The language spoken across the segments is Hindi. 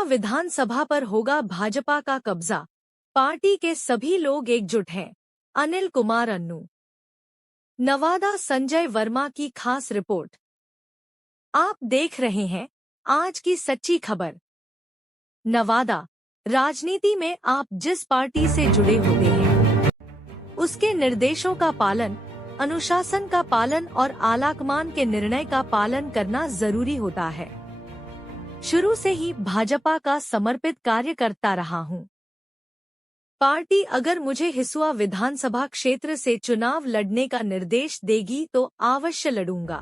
हिसुआ विधानसभा पर होगा भाजपा का कब्जा, पार्टी के सभी लोग एकजुट हैं। अनिल कुमार अन्नू। नवादा संजय वर्मा की खास रिपोर्ट। आप देख रहे हैं आज की सच्ची खबर। नवादा। राजनीति में आप जिस पार्टी से जुड़े होते हैं उसके निर्देशों का पालन, अनुशासन का पालन और आलाकमान के निर्णय का पालन करना जरूरी होता है। शुरू से ही भाजपा का समर्पित कार्यकर्ता रहा हूं। पार्टी अगर मुझे हिसुआ विधानसभा क्षेत्र से चुनाव लड़ने का निर्देश देगी तो अवश्य लड़ूंगा।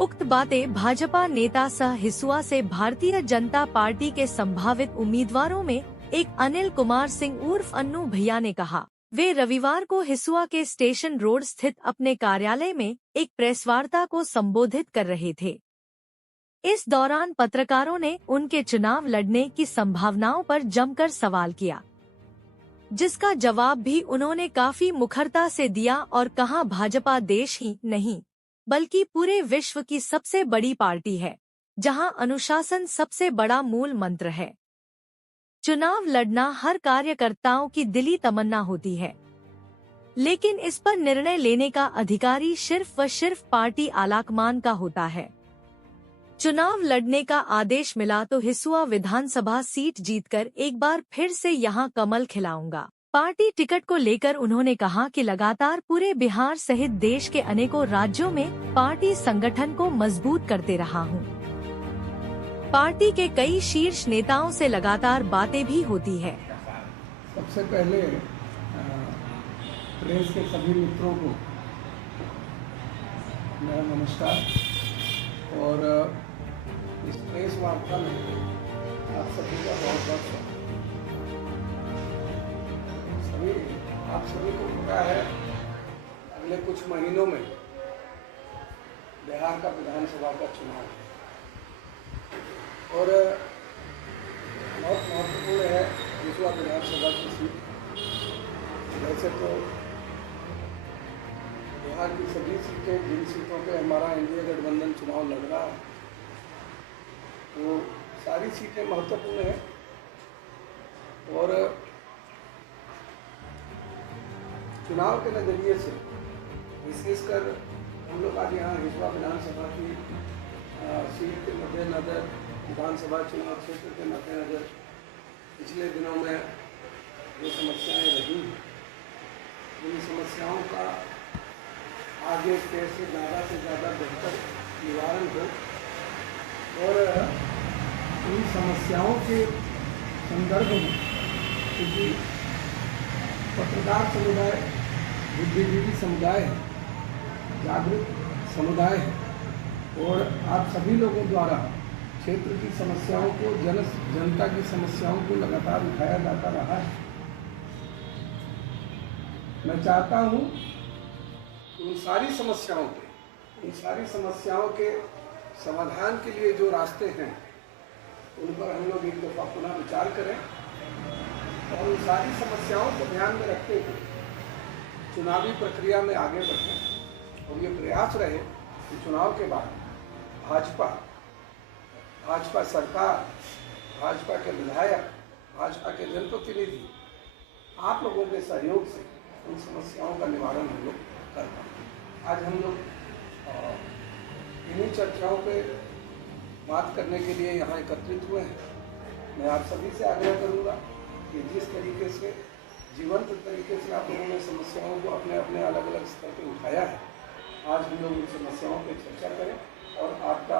उक्त बातें भाजपा नेता सह हिसुआ से भारतीय जनता पार्टी के संभावित उम्मीदवारों में एक अनिल कुमार सिंह उर्फ अन्नू भैया ने कहा। वे रविवार को हिसुआ के स्टेशन रोड स्थित अपने कार्यालय में एक प्रेसवार्ता को संबोधित कर रहे थे। इस दौरान पत्रकारों ने उनके चुनाव लड़ने की संभावनाओं पर जमकर सवाल किया, जिसका जवाब भी उन्होंने काफी मुखरता से दिया और कहा, भाजपा देश ही नहीं बल्कि पूरे विश्व की सबसे बड़ी पार्टी है, जहां अनुशासन सबसे बड़ा मूल मंत्र है। चुनाव लड़ना हर कार्यकर्ताओं की दिली तमन्ना होती है, लेकिन इस पर निर्णय लेने का अधिकारी सिर्फ व सिर्फ पार्टी आलाकमान का होता है। चुनाव लड़ने का आदेश मिला तो हिसुआ विधानसभा सीट जीतकर एक बार फिर से यहां कमल खिलाऊंगा। पार्टी टिकट को लेकर उन्होंने कहा कि लगातार पूरे बिहार सहित देश के अनेकों राज्यों में पार्टी संगठन को मजबूत करते रहा हूं। पार्टी के कई शीर्ष नेताओं से लगातार बातें भी होती है। सबसे पहले प्रेस के सभी मित्रों को मेरा नमस्कार। और इस प्रेस वार्ता में आप सभी का बहुत बहुत स्वागत। आप सभी को पता है अगले कुछ महीनों में बिहार का विधानसभा का चुनाव और बहुत महत्वपूर्ण है हिसुआ विधानसभा की सीट। वैसे तो बिहार की सभी सीटें, जिन सीटों पे हमारा इंडिया गठबंधन चुनाव लड़ रहा है, वो सारी सीटें महत्वपूर्ण हैं। और चुनाव के नज़रिए से विशेषकर हम लोग आज यहाँ हिसुआ विधानसभा की सीट के मद्देनज़र, विधानसभा चुनाव क्षेत्र के मद्देनज़र पिछले दिनों में जो समस्याएं रही, उन समस्याओं का आगे कैसे ज़्यादा से ज़्यादा बेहतर निवारण हो और उन समस्याओं के संदर्भ में, क्योंकि पत्रकार समुदाय बुद्धिजीवी समुदाय है, जागरूक समुदाय है और आप सभी लोगों द्वारा क्षेत्र की समस्याओं को, जनता की समस्याओं को लगातार उठाया जाता रहा है। मैं चाहता हूं उन सारी समस्याओं के समाधान के लिए जो रास्ते हैं उन पर हम लोग एक दफा पुनः विचार करें और उन सारी समस्याओं को ध्यान में रखते हुए चुनावी प्रक्रिया में आगे बढ़ें। और ये प्रयास रहे कि चुनाव के बाद भाजपा सरकार, भाजपा के विधायक, भाजपा के जनप्रतिनिधि आप लोगों के सहयोग से उन समस्याओं का निवारण हम लोग कर पाएं। आज हम लोग इन्हीं चर्चाओं पे बात करने के लिए यहाँ एकत्रित हुए हैं। मैं आप सभी से आग्रह करूँगा कि जिस तरीके से जीवंत तरीके से आप लोगों ने समस्याओं को अपने अपने अलग अलग स्तर पर उठाया है, आज हम लोग उन समस्याओं पर चर्चा करें और आपका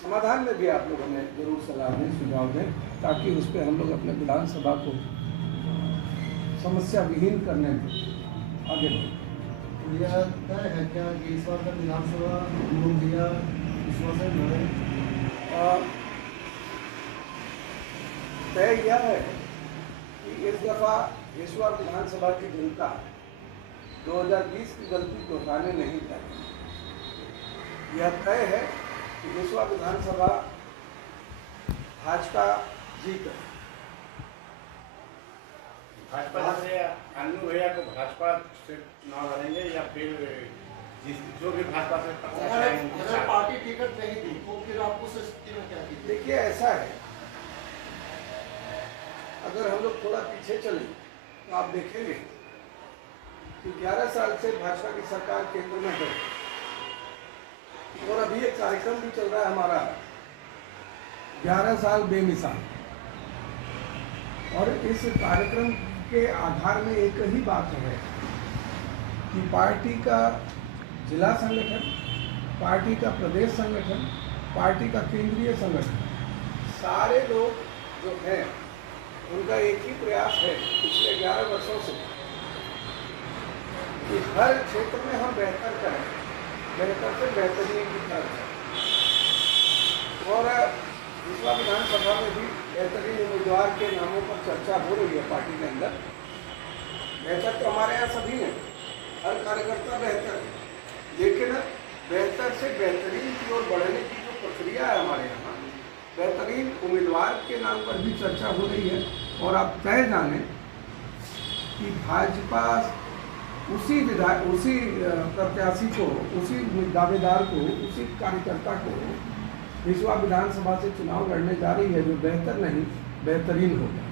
समाधान में भी आप लोग हमें जरूर सलाह दें, सुझाव दें, ताकि उस पर हम लोग अपने विधानसभा को समस्या विहीन करने में आगे बढ़ें। यह तय है क्या कि इस बार का विधानसभा भैया विश्वास है? तय यह है कि इस दफा हिसुआ विधानसभा की जनता 2020 की गलती दोहराने नहीं चाहती। यह तय है कि हिसुआ विधानसभा भाजपा जीत। भाजपा से अन्नू भैया को भाजपा से चुनाव लड़ेंगे या फिर जो भी भाजपा से अगर पार्टी टिकट नहीं दी तो फिर आपको क्या? देखिए, ऐसा है अगर हम लोग थोड़ा पीछे चलें तो आप देखेंगे कि 11 साल से भाजपा की सरकार केंद्र में है और अभी एक कार्यक्रम भी चल रहा है हमारा 11 साल बेमिसाल। और इस कार्यक्रम के आधार में एक ही बात है कि पार्टी का जिला संगठन, पार्टी का प्रदेश संगठन, पार्टी का केंद्रीय संगठन, सारे लोग जो हैं उनका एक ही प्रयास है पिछले 11 वर्षों से कि हर क्षेत्र में हम बेहतर करें, बेहतर से बेहतरीन की तरफ। और विश्वा विधानसभा में भी बेहतरीन उम्मीदवार के नामों पर चर्चा हो रही है पार्टी के अंदर। बेहतर तो हमारे यहाँ सभी हैं, हर कार्यकर्ता बेहतर है, लेकिन बेहतर से बेहतरीन की ओर बढ़ने की जो प्रक्रिया है हमारे यहाँ, बेहतरीन उम्मीदवार के नाम पर भी चर्चा हो रही है। और आप तय जानें कि भाजपा उसी प्रत्याशी को, उसी दावेदार को, उसी कार्यकर्ता को विश्वा विधानसभा से चुनाव लड़ने जा रही है जो बेहतर नहीं बेहतरीन होगा।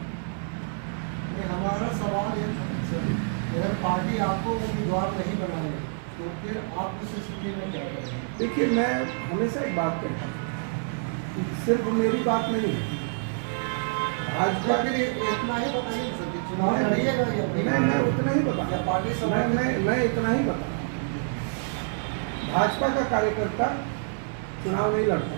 हमारा सवाल ये था, अगर पार्टी आपको उम्मीदवार नहीं बनाए तो फिर आप उस स्थिति में क्या करेंगे? देखिए, मैं हमेशा एक बात कहता हूँ कि सिर्फ मेरी बात नहीं है, भाजपा फिर इतना ही बताइए सर कि चुनाव लड़िएगा या मैं उतना ही बता, पार्टी मैं इतना ही बता। भाजपा का कार्यकर्ता चुनाव नहीं लड़ता,